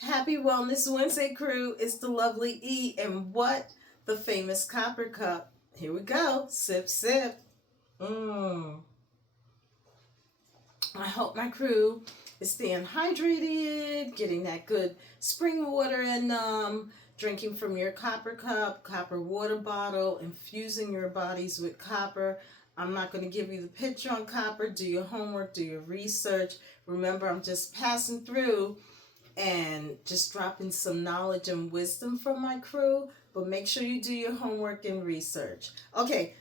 Happy Wellness Wednesday, crew. It's the lovely E, and what? The famous copper cup. Here we go. Sip, sip. Mmm. I hope my crew is staying hydrated, getting that good spring water in them, drinking from your copper cup, copper water bottle, infusing your bodies with copper. I'm not going to give you the picture on copper. Do your homework, do your research. Remember, I'm just passing through and just dropping some knowledge and wisdom from my crew, but make sure you do your homework and research. Okay,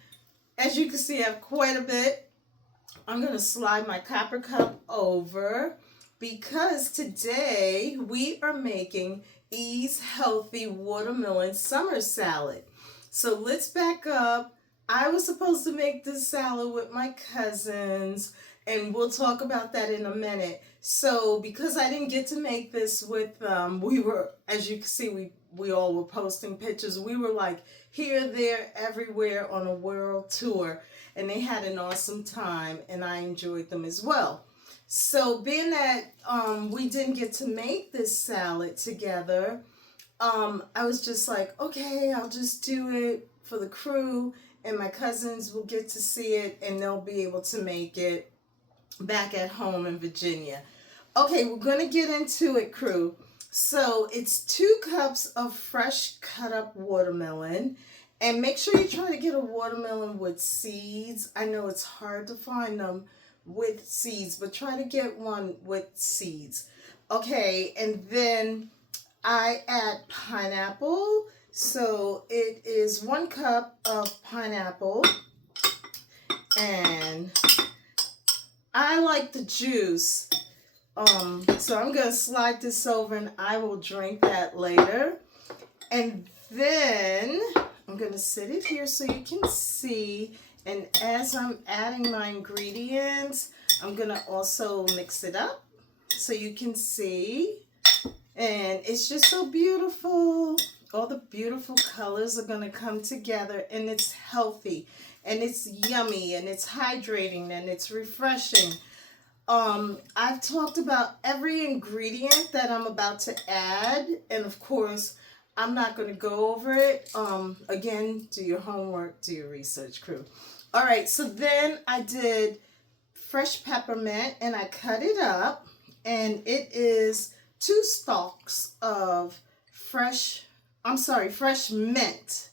as you can see, I have quite a bit. I'm going to slide my copper cup over because today we are making E's Healthy Watermelon Summer Salad. So let's back up. I was supposed to make this salad with my cousins, and we'll talk about that in a minute. So because I didn't get to make this with them, we were, as you can see, we all were posting pictures. We were like here, there, everywhere on a world tour, and they had an awesome time, and I enjoyed them as well. So being that we didn't get to make this salad together, I was just like, okay, I'll just do it for the crew, and my cousins will get to see it, and they'll be able to make it back at home in Virginia. Okay, we're going to get into it, crew. So it's 2 cups of fresh cut up watermelon. And make sure you try to get a watermelon with seeds. I know it's hard to find them with seeds, but try to get one with seeds. Okay, and then I add pineapple. So it is 1 cup of pineapple. And I like the juice. So I'm going to slide this over and I will drink that later. And then I'm going to sit it here so you can see. And as I'm adding my ingredients, I'm going to also mix it up so you can see. And it's just so beautiful. All the beautiful colors are going to come together, and it's healthy and it's yummy and it's hydrating and it's refreshing. I've talked about every ingredient that I'm about to add, and of course, I'm not going to go over it. Again, do your homework, do your research, crew. All right, so then I did fresh peppermint, and I cut it up, and it is 2 stalks of fresh mint.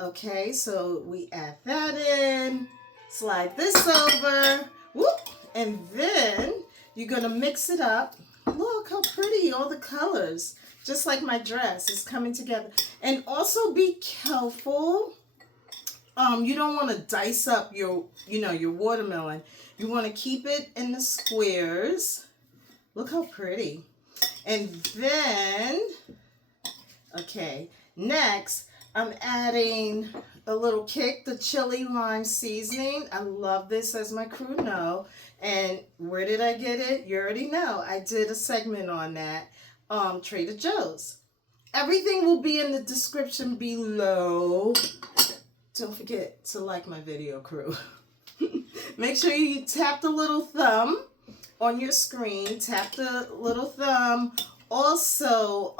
Okay, so we add that in, slide this over, whoop. And then you're going to mix it up. Look how pretty, all the colors. Just like my dress is coming together. And also be careful. You don't want to dice up your watermelon. You want to keep it in the squares. Look how pretty. And then, okay, next I'm adding a little kick, the chili lime seasoning. I love this, as my crew know. And where did I get it? You already know. I did a segment on that. Trader Joe's. Everything will be in the description below. Don't forget to like my video, crew. Make sure you tap the little thumb on your screen. Tap the little thumb. Also,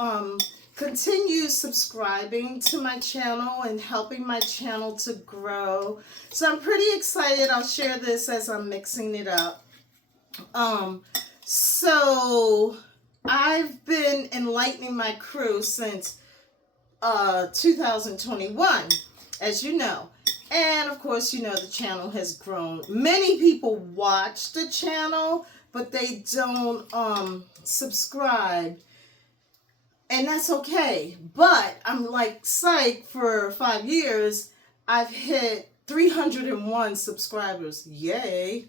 continue subscribing to my channel and helping my channel to grow. So I'm pretty excited. I'll share this as I'm mixing it up. So I've been enlightening my crew since 2021, as you know. And of course, you know, the channel has grown. Many people watch the channel, but they don't subscribe. And that's okay. But I'm like psyched, for 5 years, I've hit 301 subscribers. Yay.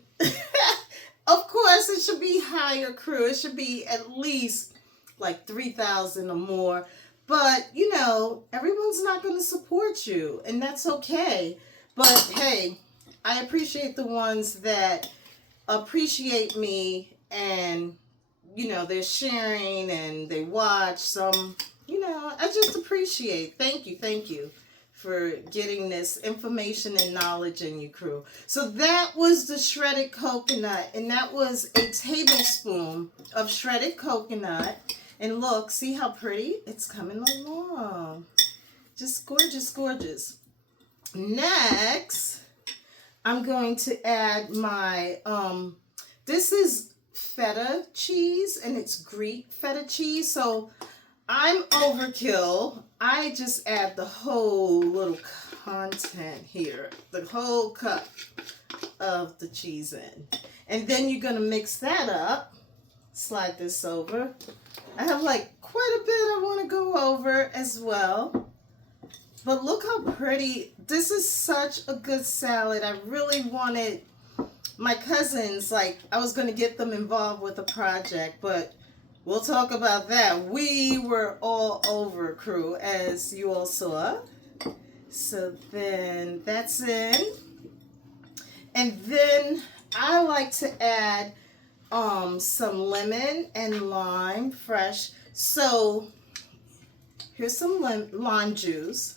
Of course, it should be higher, crew. It should be at least like 3,000 or more. But, you know, everyone's not going to support you. And that's okay. But, hey, I appreciate the ones that appreciate me and, you know, they're sharing and they watch some, you know, I just appreciate. Thank you for getting this information and knowledge in you, crew. So that was the shredded coconut, and that was a tablespoon of shredded coconut. And look, see how pretty it's coming along. Just gorgeous, gorgeous. Next, I'm going to add my, this is Feta cheese, and it's Greek Feta cheese. So I'm overkill. I just add the whole little content here, the whole cup of the cheese in. And then you're going to mix that up. Slide this over. I have like quite a bit I want to go over as well. But look how pretty. This is such a good salad. I really wanted my cousins, like I was going to get them involved with the project, but we'll talk about that. We were all over, crew, as you all saw. So then that's in. And then I like to add some lemon and lime fresh. So here's some lime juice.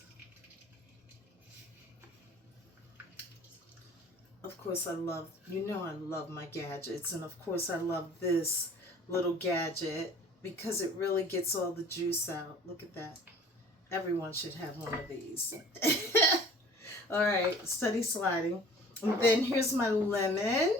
Of course I love, you know I love my gadgets, and of course I love this little gadget because it really gets all the juice out. Look at that. Everyone should have one of these. All right, steady sliding. And then here's my lemon.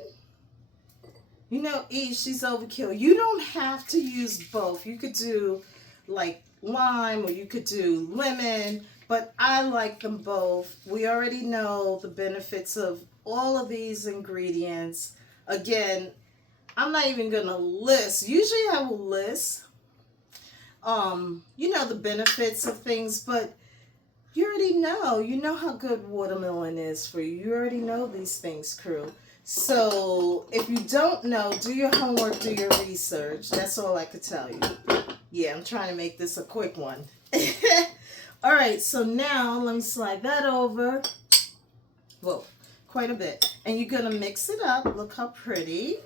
You know, she's overkill. You don't have to use both. You could do like lime or you could do lemon, but I like them both. We already know the benefits of all of these ingredients. Again, I'm not even gonna list. Usually I will list, you know, the benefits of things, but you already know. You know how good watermelon is for you. You already know these things, crew. So if you don't know, do your homework, do your research. That's all I could tell you. Yeah, I'm trying to make this a quick one. All right, so now let me slide that over. Whoa, quite a bit. And you're going to mix it up. Look how pretty.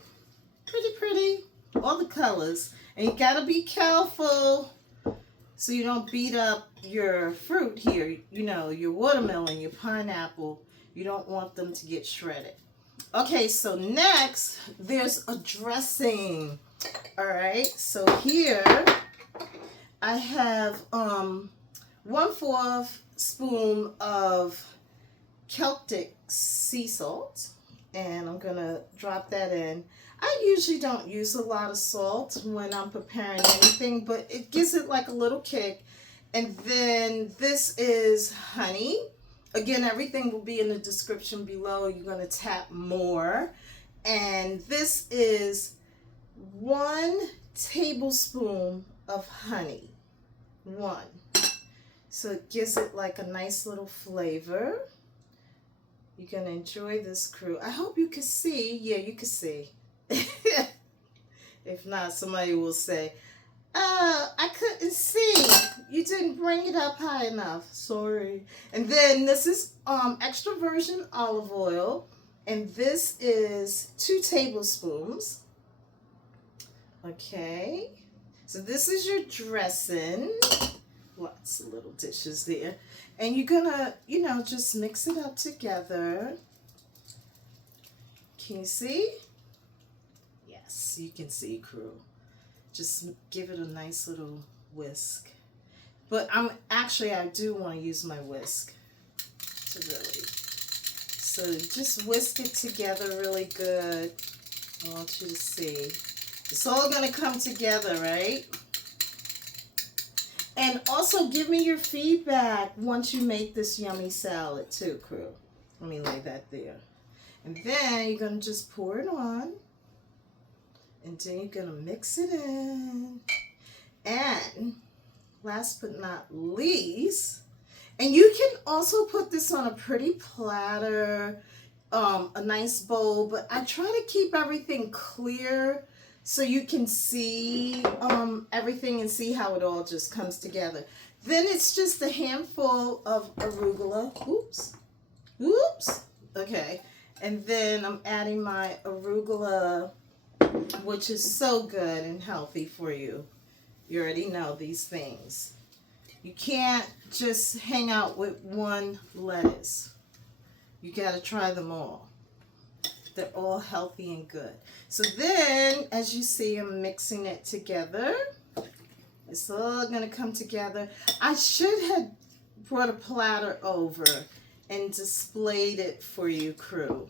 Pretty, pretty. All the colors. And you got to be careful so you don't beat up your fruit here. You know, your watermelon, your pineapple. You don't want them to get shredded. Okay, so next, there's a dressing. All right, so here I have 1/4 spoon of Celtic sea salt, and I'm gonna drop that in. I usually don't use a lot of salt when I'm preparing anything, but it gives it like a little kick. And then this is honey. Again, everything will be in the description below. You're going to tap more. And this is 1 tablespoon of honey. 1. So it gives it like a nice little flavor. You're going to enjoy this, crew. I hope you can see. Yeah, you can see. If not, somebody will say, I couldn't see. You didn't bring it up high enough. Sorry. And then this is extra virgin olive oil. And this is 2 tablespoons. Okay. So this is your dressing. Lots of little dishes there. And you're going to, you know, just mix it up together. Can you see? Yes, you can see, crew. Just give it a nice little whisk. But I do want to use my whisk to really. So just whisk it together really good. I want you to see. It's all going to come together, right? And also give me your feedback once you make this yummy salad too, crew. Let me lay that there. And then you're going to just pour it on. And then you're going to mix it in. And last but not least, and you can also put this on a pretty platter, a nice bowl, but I try to keep everything clear so you can see everything and see how it all just comes together. Then it's just a handful of arugula. Oops. Oops. Okay. And then I'm adding my arugula, which is so good and healthy for you. You already know these things. You can't just hang out with one lettuce. You got to try them all. They're all healthy and good. So then, as you see, I'm mixing it together. It's all going to come together. I should have brought a platter over and displayed it for you, crew.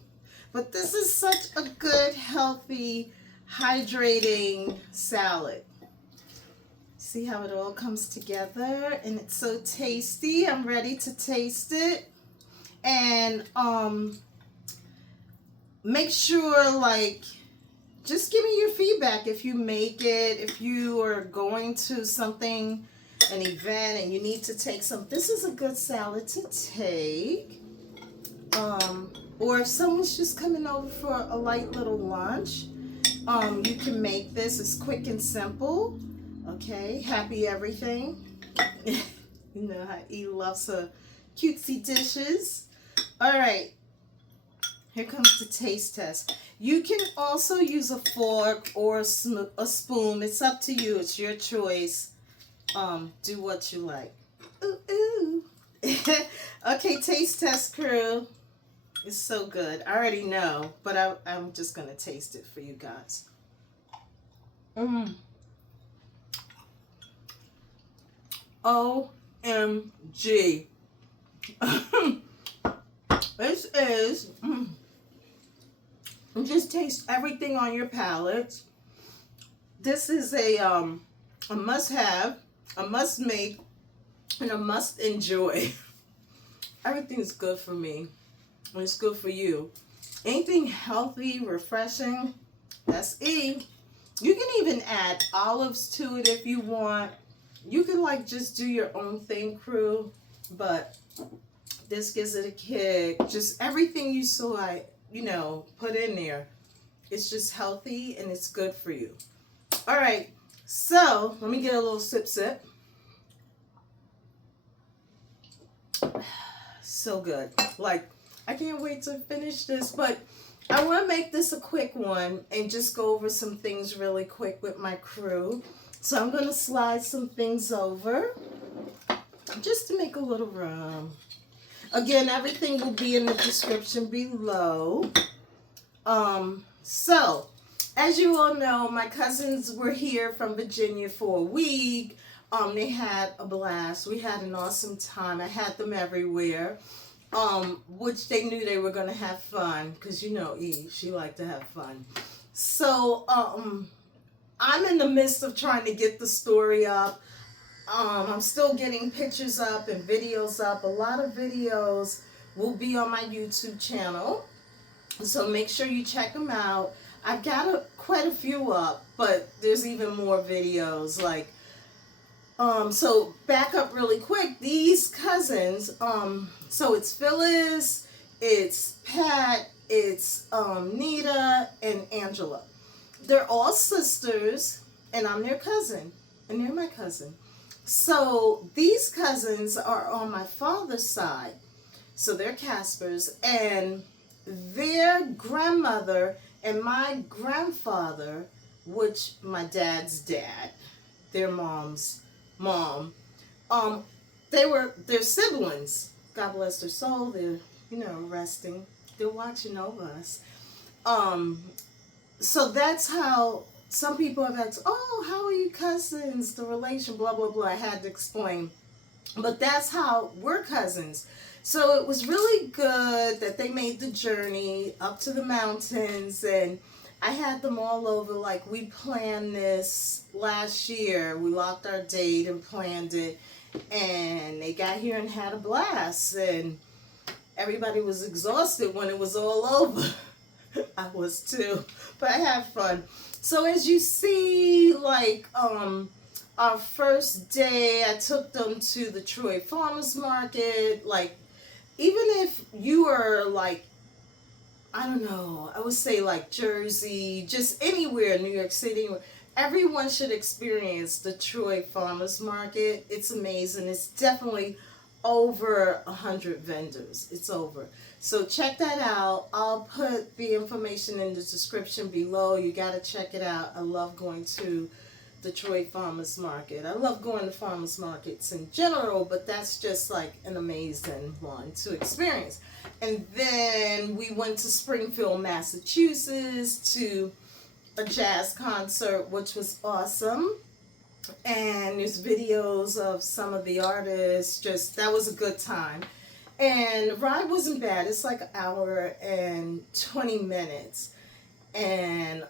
But this is such a good, healthy, hydrating salad. See how it all comes together, and it's so tasty. I'm ready to taste it. And make sure, like, just give me your feedback if you make it, if you are going to something, an event, and you need to take some. This is a good salad to take. Or if someone's just coming over for a light little lunch, you can make this. It's quick and simple. Okay, happy everything. You know how E loves her cutesy dishes. All right, here comes the taste test. You can also use a fork or a spoon. It's up to you. It's your choice. Do what you like. Ooh, ooh. Okay, taste test, crew. It's so good. I already know, but I'm just going to taste it for you guys. OMG. This is, just taste everything on your palate. This is a must-have, a must-make, and a must-enjoy. Everything is good for me, and it's good for you. Anything healthy, refreshing, that's E. You can even add olives to it if you want. You can like just do your own thing, crew, but this gives it a kick. Just everything you saw, put in there. It's just healthy and it's good for you. All right, so let me get a little sip. So good. Like, I can't wait to finish this, but I want to make this a quick one and just go over some things really quick with my crew. So I'm going to slide some things over just to make a little room. Again, everything will be in the description below. So, as you all know, my cousins were here from Virginia for a week. They had a blast. We had an awesome time. I had them everywhere. Which they knew they were going to have fun. Because you know Eve, she liked to have fun. So, I'm in the midst of trying to get the story up. I'm still getting pictures up and videos up. A lot of videos will be on my YouTube channel. So make sure you check them out. I've got quite a few up, but there's even more videos. Like, so back up really quick. These cousins, so it's Phyllis, it's Pat, it's Nita, and Angela. They're all sisters, and I'm their cousin, and they're my cousin. So these cousins are on my father's side. So they're Caspers, and their grandmother and my grandfather, which my dad's dad, their mom's mom, they're siblings. God bless their soul. They're, resting. They're watching over us. So that's how some people have asked, oh, how are you cousins? The relation, blah, blah, blah. I had to explain. But that's how we're cousins. So it was really good that they made the journey up to the mountains, and I had them all over. Like, we planned this last year. We locked our date and planned it, and they got here and had a blast, and everybody was exhausted when it was all over. I was too, but I had fun. So as you see, like, our first day, I took them to the Troy Farmers Market. Like, even if you are like, I don't know, I would say like Jersey, just anywhere, New York City, everyone should experience the Troy Farmers Market. It's amazing. It's definitely over 100 vendors. It's over. So check that out. I'll put the information in the description below. You got to check it out. I love going to the Troy Farmers Market. I love going to farmers markets in general, but that's just like an amazing one to experience. And then we went to Springfield, Massachusetts to a jazz concert, which was awesome. and there's videos of some of the artists. Just, that was a good time. And the ride wasn't bad. It's like an hour and 20 minutes. And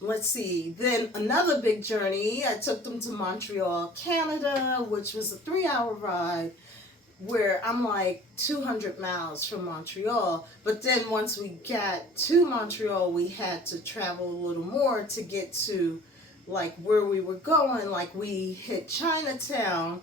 let's see, then another big journey, I took them to Montreal, Canada, which was a 3-hour ride, where I'm like 200 miles from Montreal. But then once we got to Montreal, we had to travel a little more to get to like where we were going. Like we hit Chinatown,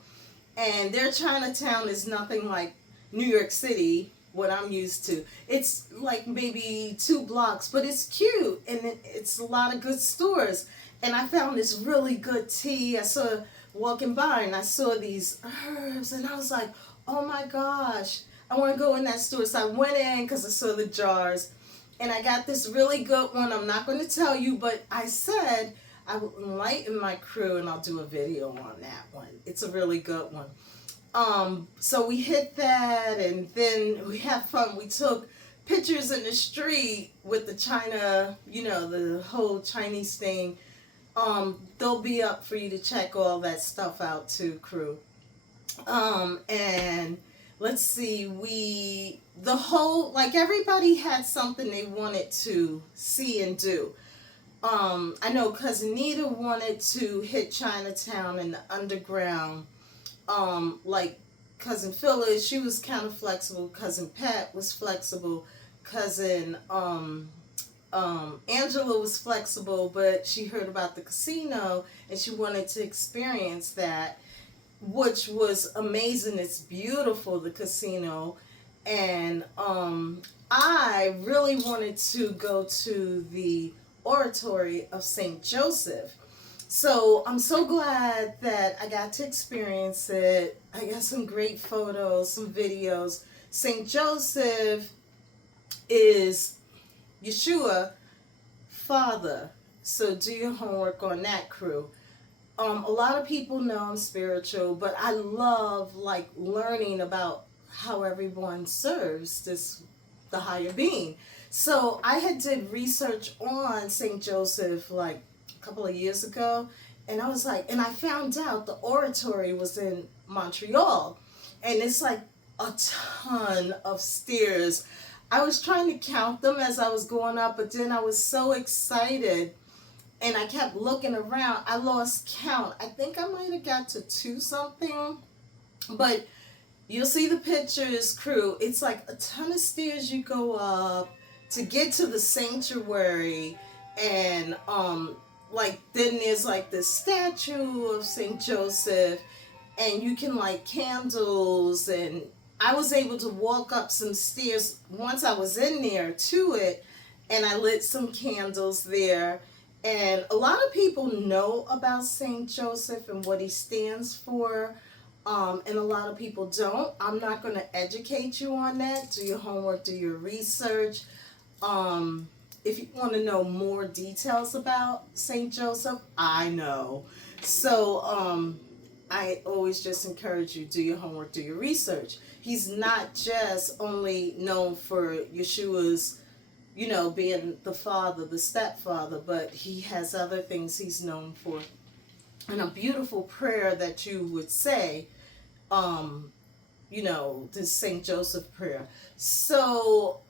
and their Chinatown is nothing like New York City, what I'm used to. It's like maybe 2 blocks, but it's cute, and it's a lot of good stores. And I found this really good tea. I saw walking by, and I saw these herbs, and I was like, oh my gosh, I want to go in that store. So I went in because I saw the jars, and I got this really good one. I'm not going to tell you, but I said I will enlighten my crew, and I'll do a video on that one. It's a really good one. So we hit that, and then we had fun. We took pictures in the street with the China, you know, the whole Chinese thing. They'll be up for you to check all that stuff out too, crew. And let's see, the whole, like everybody had something they wanted to see and do. I know Cousin Nita wanted to hit Chinatown and the underground. Like Cousin Phyllis, she was kind of flexible. Cousin Pat was flexible. Cousin Angela was flexible, but she heard about the casino and she wanted to experience that, which was amazing. It's beautiful, the casino. And I really wanted to go to the oratory of St. Joseph. So I'm so glad that I got to experience it. I got some great photos, some videos. St. Joseph is Yeshua father. So do your homework on that, crew. A lot of people know I'm spiritual, but I love like learning about how everyone serves the higher being. So I had did research on St. Joseph like couple of years ago, and I was like, and I found out the oratory was in Montreal, and it's like a ton of stairs. I was trying to count them as I was going up, but then I was so excited and I kept looking around. I lost count. I think I might have got to 2 something, but you'll see the pictures, crew. It's like a ton of stairs you go up to get to the sanctuary. And like then there's like this statue of St. Joseph, and you can light candles, and I was able to walk up some stairs once I was in there to it, and I lit some candles there. And a lot of people know about St. Joseph and what he stands for, and a lot of people don't. I'm not going to educate you on that. Do your homework, do your research. If you want to know more details about St. Joseph, I know. So I always just encourage you, do your homework, do your research. He's not just only known for Yeshua's, you know, being the father, the stepfather, but he has other things he's known for. And a beautiful prayer that you would say, you know, this St. Joseph prayer. So,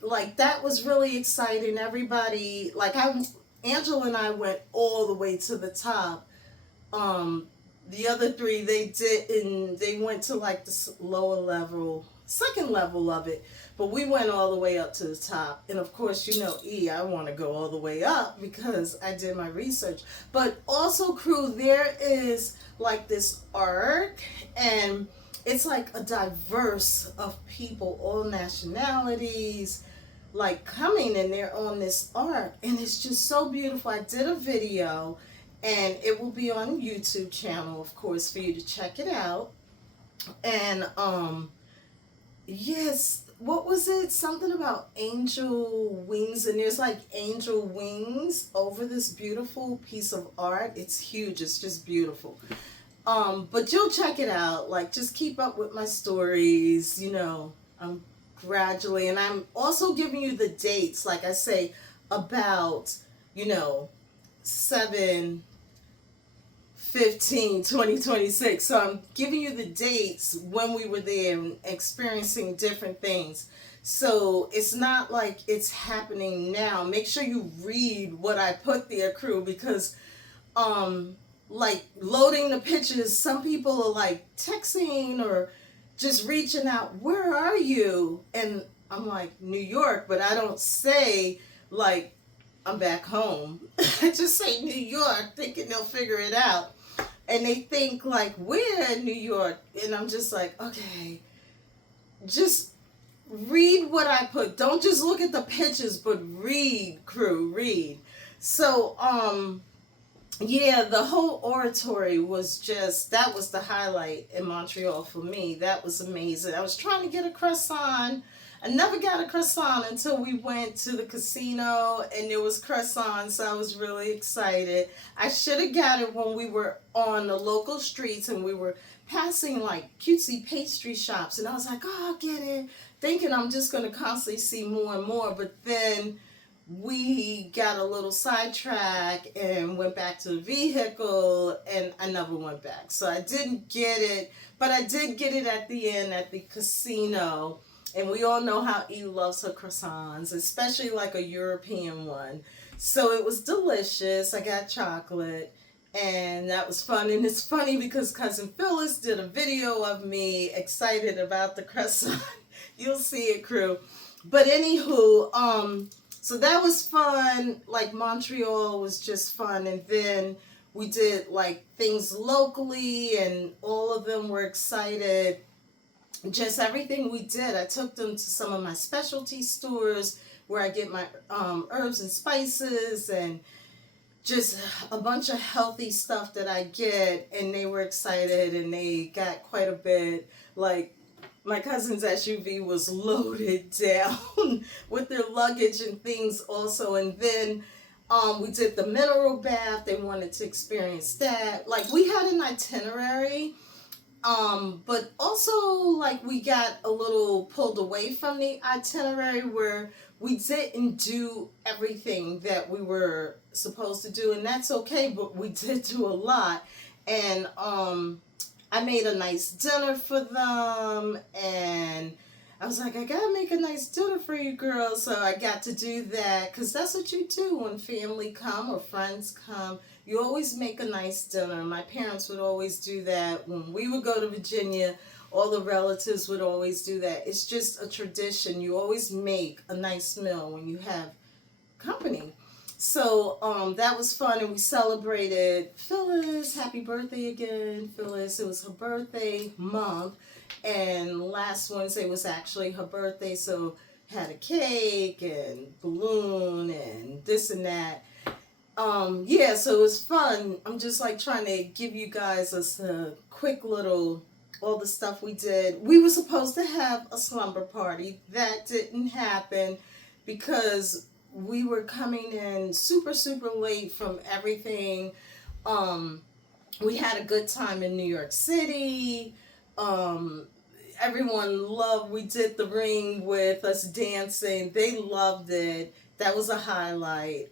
like, that was really exciting. Everybody, like, Angela and I went all the way to the top. The other 3, they went to, like, the lower level, second level of it. But we went all the way up to the top. And, of course, you know, I want to go all the way up because I did my research. But also, crew, there is, like, this ark, and it's like a diverse of people, all nationalities, like coming, and they're on this ark, and it's just so beautiful. I did a video, and it will be on YouTube channel, of course, for you to check it out. And yes, what was it? Something about angel wings, and there's like angel wings over this beautiful piece of art. It's huge. It's just beautiful. But you'll check it out. Like, just keep up with my stories, you know. I'm gradually, and I'm also giving you the dates, like I say, about, you know, 7, 2026. So I'm giving you the dates when we were there and experiencing different things. So it's not like it's happening now. Make sure you read what I put there, crew, because like loading the pictures, some people are like texting or just reaching out, where are you? And I'm like, New York, but I don't say like I'm back home. I just say New York, thinking they'll figure it out. And they think like, where in New York? And I'm just like, okay, just read what I put. Don't just look at the pictures, but read, crew, read. So, yeah, the whole oratory was just, that was the highlight in Montreal for me. That was amazing. I was trying to get a croissant. I never got a croissant until we went to the casino and there was croissants, so I was really excited. I should have got it when we were on the local streets and we were passing like cutesy pastry shops, and I was like, oh, I'll get it, thinking I'm just going to constantly see more and more, but then we got a little sidetracked and went back to the vehicle, and I never went back. So I didn't get it, but I did get it at the end at the casino. And we all know how E loves her croissants, especially like a European one. So it was delicious. I got chocolate, and that was fun. And it's funny because Cousin Phyllis did a video of me excited about the croissant. You'll see it, crew. But anywho, so that was fun. Like Montreal was just fun. And then we did like things locally, and all of them were excited. Just everything we did. I took them to some of my specialty stores where I get my herbs and spices and just a bunch of healthy stuff that I get, and they were excited and they got quite a bit. Like my cousin's SUV was loaded down with their luggage and things also. And then we did the mineral bath. They wanted to experience that. Like we had an itinerary. But also like we got a little pulled away from the itinerary where we didn't do everything that we were supposed to do, and that's okay, but we did do a lot. And I made a nice dinner for them, and I was like, I gotta make a nice dinner for you girls. So I got to do that, because that's what you do when family come or friends come. You always make a nice dinner. My parents would always do that. When we would go to Virginia, all the relatives would always do that. It's just a tradition. You always make a nice meal when you have company. So that was fun, and we celebrated Phyllis. Happy birthday again, Phyllis. It was her birthday month, and last Wednesday was actually her birthday, so had a cake and balloon and this and that. Yeah, so it was fun. I'm just like trying to give you guys a quick little, all the stuff we did. We were supposed to have a slumber party. That didn't happen because we were coming in super, super late from everything. We had a good time in New York City. Everyone loved, we did the ring with us dancing. They loved it. That was a highlight.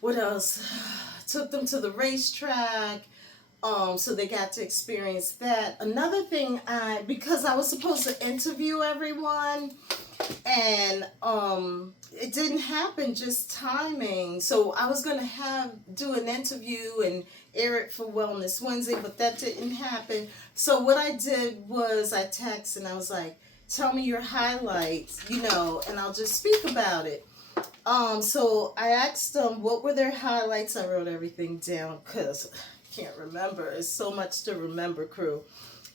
What else? Took them to the racetrack, so they got to experience that. Another thing, because I was supposed to interview everyone, and it didn't happen, just timing. So I was going to do an interview and air it for Wellness Wednesday, but that didn't happen. So what I did was I texted and I was like, tell me your highlights, and I'll just speak about it. So I asked them what were their highlights. I wrote everything down because I can't remember. It's so much to remember, crew.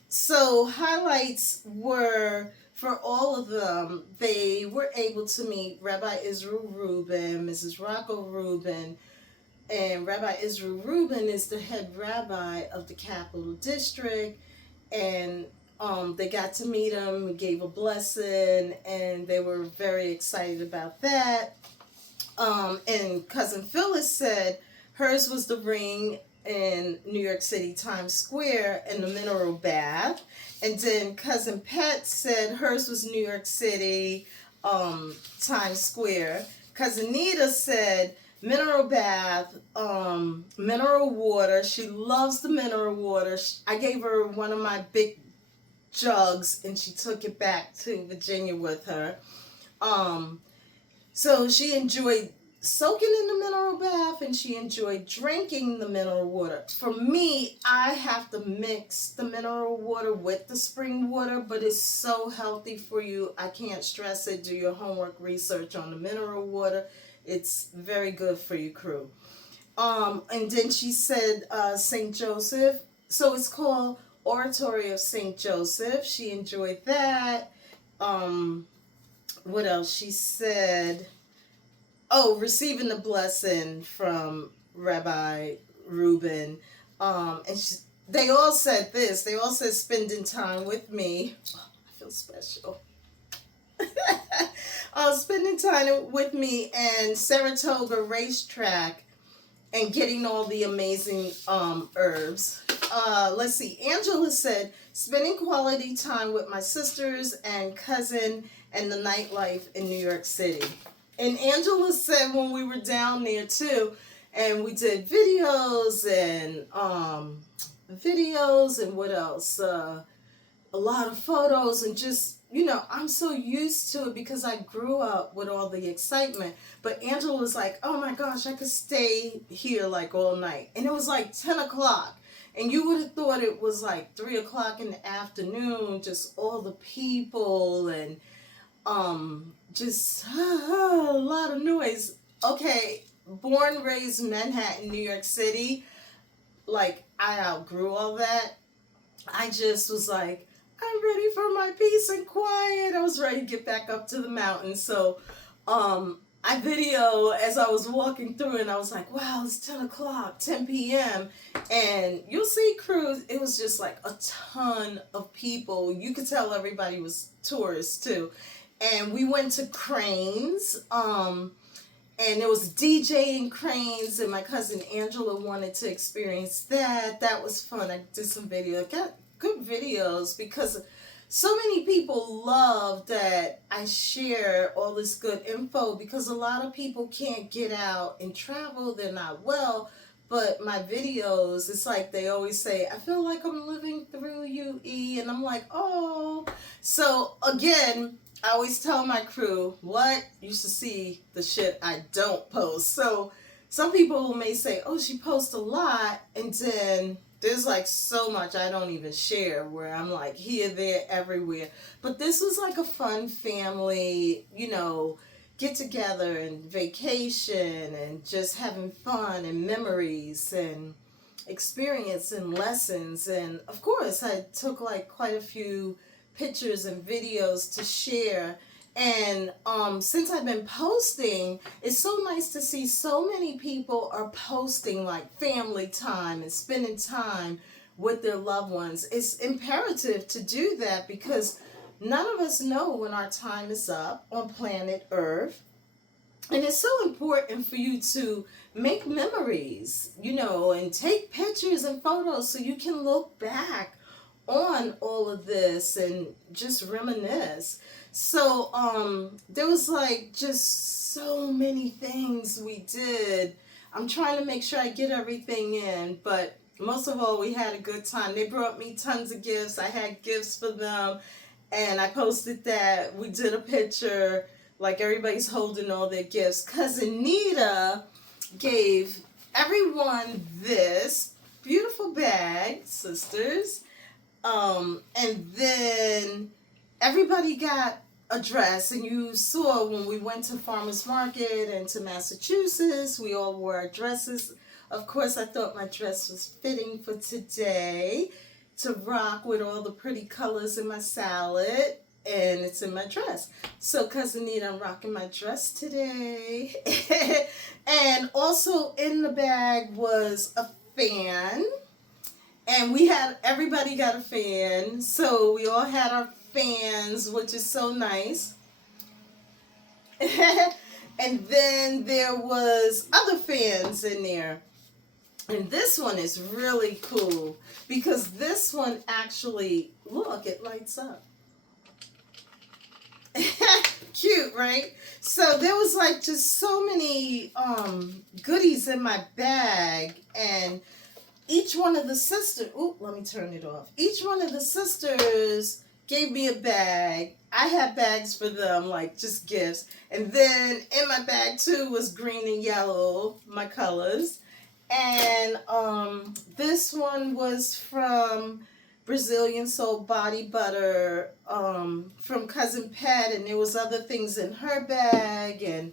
So highlights were, for all of them, they were able to meet Rabbi Israel Rubin, Mrs. Rocco Rubin, and Rabbi Israel Rubin is the head rabbi of the Capital District, and they got to meet him, gave a blessing, and they were very excited about that. And Cousin Phyllis said hers was the ring in New York City, Times Square, and the mineral bath. And then Cousin Pet said hers was New York City, Times Square. Cousin Nita said mineral bath, mineral water. She loves the mineral water. I gave her one of my big jugs and she took it back to Virginia with her. So she enjoyed soaking in the mineral bath and she enjoyed drinking the mineral water. For me, I have to mix the mineral water with the spring water, but it's so healthy for you. I can't stress it. Do your homework research on the mineral water. It's very good for you, crew. And then she said St. Joseph. So it's called Oratory of St. Joseph. She enjoyed that. What else? She said, oh, receiving the blessing from Rabbi Reuben. And they all said this. They all said spending time with me. Oh, I feel special. Spending time with me and Saratoga Racetrack and getting all the amazing herbs. Let's see. Angela said, spending quality time with my sisters and cousin and the nightlife in New York City. And Angela said when we were down there too, and we did videos and what else? A lot of photos and just, you know, I'm so used to it because I grew up with all the excitement. But Angela was like, oh my gosh, I could stay here like all night. And it was like 10 o'clock. And you would have thought it was like 3 o'clock in the afternoon, just all the people and just a lot of noise. Okay, born, raised Manhattan, New York City. Like, I outgrew all that. I just was like, I'm ready for my peace and quiet. I was ready to get back up to the mountain. So, I video as I was walking through and I was like, wow, it's 10 o'clock, 10 p.m. And you'll see, crews, it was just like a ton of people. You could tell everybody was tourists too. And we went to Cranes, and there was DJing Cranes, and my cousin Angela wanted to experience that. That was fun. I did some video. I got good videos because so many people love that I share all this good info because a lot of people can't get out and travel. They're not well. But my videos, it's like they always say, I feel like I'm living through you, E. And I'm like, oh. So, again, I always tell my crew, what? You should see the shit I don't post. So, some people may say, oh, she posts a lot. And then there's like so much I don't even share where I'm like here, there, everywhere. But this was like a fun family, you know, get together and vacation and just having fun and memories and experience and lessons. And of course I took like quite a few pictures and videos to share. And since I've been posting, it's so nice to see so many people are posting like family time and spending time with their loved ones. It's imperative to do that because none of us know when our time is up on planet Earth. And it's so important for you to make memories, you know, and take pictures and photos so you can look back on all of this and just reminisce. So there was like just so many things we did. I'm trying to make sure I get everything in, but most of all, we had a good time. They brought me tons of gifts. I had gifts for them, and I posted that. We did a picture, like everybody's holding all their gifts. Cousin Nita gave everyone this beautiful bag, sisters. And then everybody got a dress, and you saw when we went to farmers market and to Massachusetts, we all wore our dresses. Of course, I thought my dress was fitting for today to rock with all the pretty colors in my salad, and it's in my dress. So, Cousin Nita, I'm rocking my dress today. And also in the bag was a fan. And everybody got a fan. So we all had our fans, which is so nice. And then there was other fans in there. And this one is really cool because this one actually, look, it lights up. Cute, right? So there was like just so many goodies in my bag, and each one of the sisters, let me turn it off. Each one of the sisters gave me a bag. I had bags for them, like just gifts. And then in my bag too was green and yellow, my colors. And this one was from Brazilian Soul Body Butter from Cousin Pat, and there was other things in her bag. And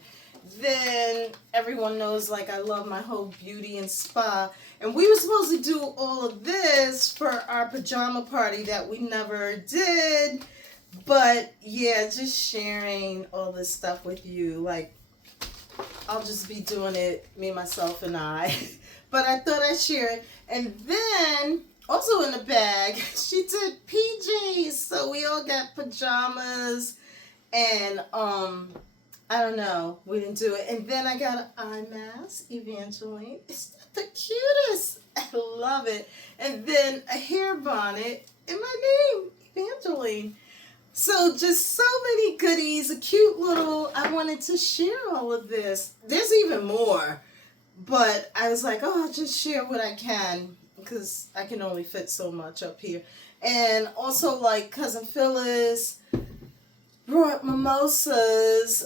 then everyone knows, like, I love my whole beauty and spa. And we were supposed to do all of this for our pajama party that we never did. But yeah, just sharing all this stuff with you. Like, I'll just be doing it, me, myself, and I. But I thought I'd share it. And then, also in the bag, she did PJs. So we all got pajamas. And, I don't know, we didn't do it. And then I got an eye mask, Evangeline. It's the cutest. I love it. And then a hair bonnet and my name, Evangeline. So just so many goodies, a cute little, I wanted to share all of this. There's even more, but I was like, oh, I'll just share what I can because I can only fit so much up here. And also, like, Cousin Phyllis brought mimosas.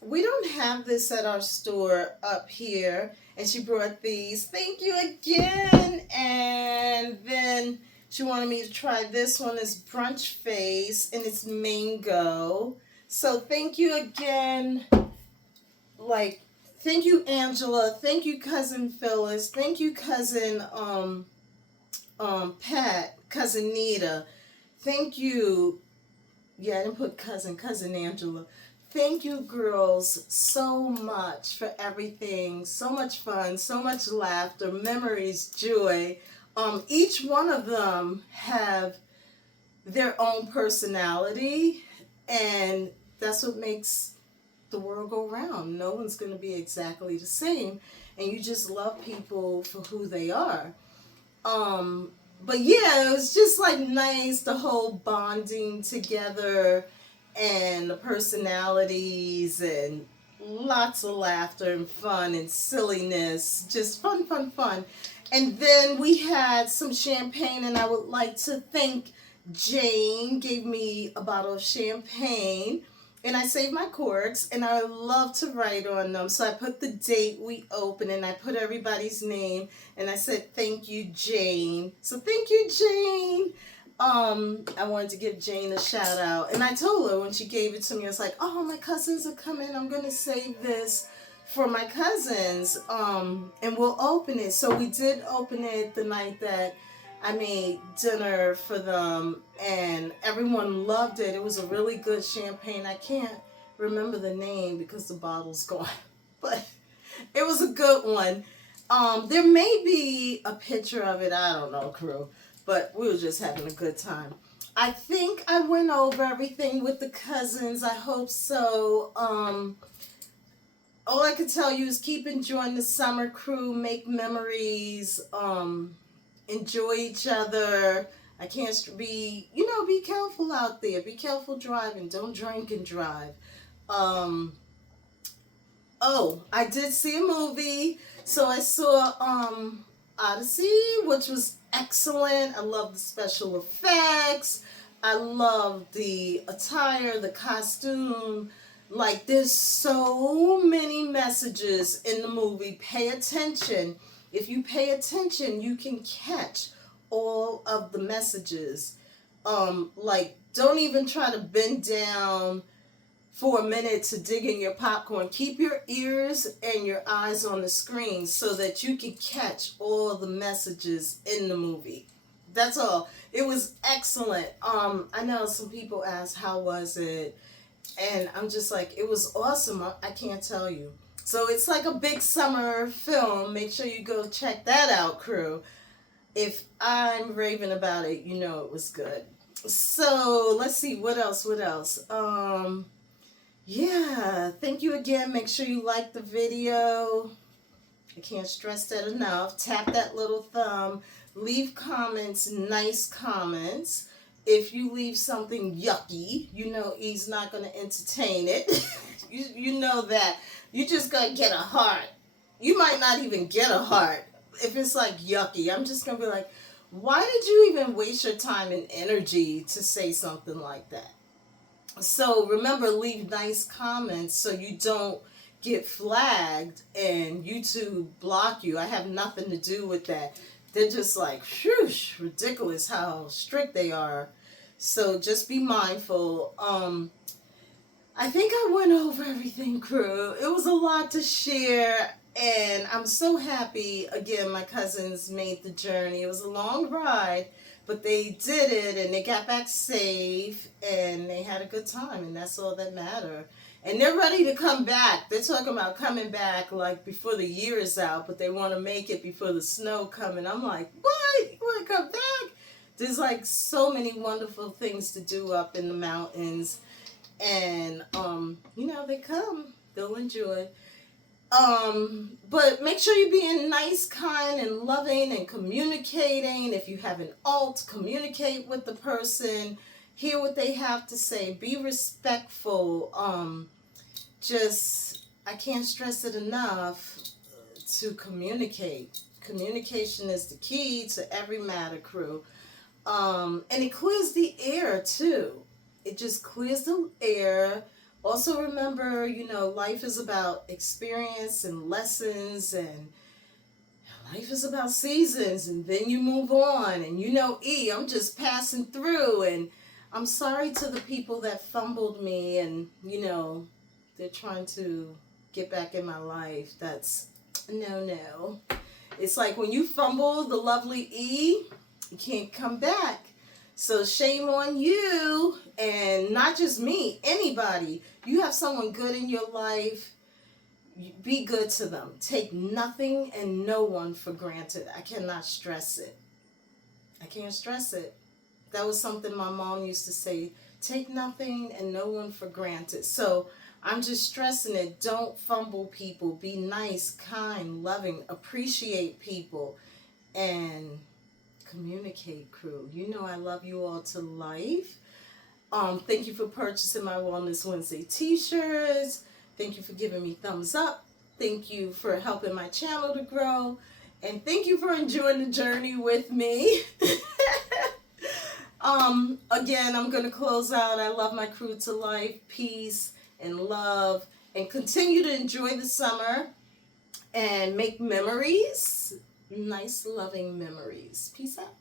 We don't have this at our store up here, and she brought these. Thank you again. And then she wanted me to try this one. Is Brunch Face, and it's mango. So thank you again. Like, thank you, Angela. Thank you, Cousin Phyllis. Thank you, Cousin Pat, Cousin Nita. Thank you. Yeah, I didn't put Cousin Angela. Thank you, girls, so much for everything. So much fun, so much laughter, memories, joy. Each one of them have their own personality, and that's what makes the world go round. No one's going to be exactly the same, and you just love people for who they are. But yeah, it was just like nice, the whole bonding together and the personalities and lots of laughter and fun and silliness. Just fun, fun, fun. And then we had some champagne, and I would like to thank Jane, gave me a bottle of champagne. And I saved my corks, and I love to write on them. So I put the date we opened, and I put everybody's name, and I said, thank you, Jane. So thank you, Jane. I wanted to give Jane a shout out. And I told her when she gave it to me, I was like, oh, my cousins are coming. I'm going to save this for my cousins, and we'll open it. So we did open it the night that I made dinner for them, and everyone loved it. It was a really good champagne. I can't remember the name because the bottle's gone, but it was a good one. There may be a picture of it. I don't know, crew, but we were just having a good time. I think I went over everything with the cousins. I hope so. All I can tell you is keep enjoying the summer, crew. Make memories. Enjoy each other. I can't be, be careful out there. Be careful driving. Don't drink and drive. Oh, I did see a movie. So I saw Odyssey, which was excellent. I love the special effects. I love the attire, the costume. Like, there's so many messages in the movie. Pay attention. If you pay attention, you can catch all of the messages. Like, don't even try to bend down for a minute to dig in your popcorn. Keep your ears and your eyes on the screen so that you can catch all the messages in the movie. That's all. It was excellent. I know some people ask, how was it? And I'm just like, it was awesome. I can't tell you. So it's like a big summer film. Make sure you go check that out, crew. If I'm raving about it, you know it was good. So let's see, what else? Yeah, thank you again. Make sure you like the video. I can't stress that enough. Tap that little thumb. Leave comments, nice comments. if you leave something yucky, you know E's not going to entertain it. you know that. You just going to get a heart. You might not even get a heart if it's like yucky. I'm just going to be like, why did you even waste your time and energy to say something like that? So remember, leave nice comments so you don't get flagged and YouTube block you. I have nothing to do with that. They're just like, whoosh, ridiculous how strict they are. So just be mindful. I think I went over everything, crew. It was a lot to share, and I'm so happy. Again, my cousins made the journey. It was a long ride, but they did it, and they got back safe, and they had a good time, and that's all that mattered. And they're ready to come back. They're talking about coming back like before the year is out, but they want to make it before the snow comes. And I'm like, what? You want to come back? There's like so many wonderful things to do up in the mountains. And, you know, they come. They'll enjoy. But make sure you're being nice, kind, and loving and communicating. If you have an alt, communicate with the person. Hear what they have to say. Be respectful. I can't stress it enough to communicate. Communication is the key to every matter, crew. And it clears the air, too. It just clears the air. Also remember, you know, life is about experience and lessons, and life is about seasons, and then you move on. And you know, I'm just passing through, and I'm sorry to the people that fumbled me, and, you know, they're trying to get back in my life. That's no. It's like when you fumble the lovely you can't come back. So shame on you, and not just me, anybody. You have someone good in your life, be good to them. Take nothing and no one for granted. I cannot stress it. I can't stress it. That was something my mom used to say. Take nothing and no one for granted. So I'm just stressing it. Don't fumble people. Be nice, kind, loving, appreciate people, and communicate, crew. You know I love you all to life. Thank you for purchasing my Wellness Wednesday t-shirts. Thank you for giving me thumbs up. Thank you for helping my channel to grow. And thank you for enjoying the journey with me. Again, I'm going to close out. I love my crew to life. Peace and love. And continue to enjoy the summer and make memories. Nice, loving memories. Peace out.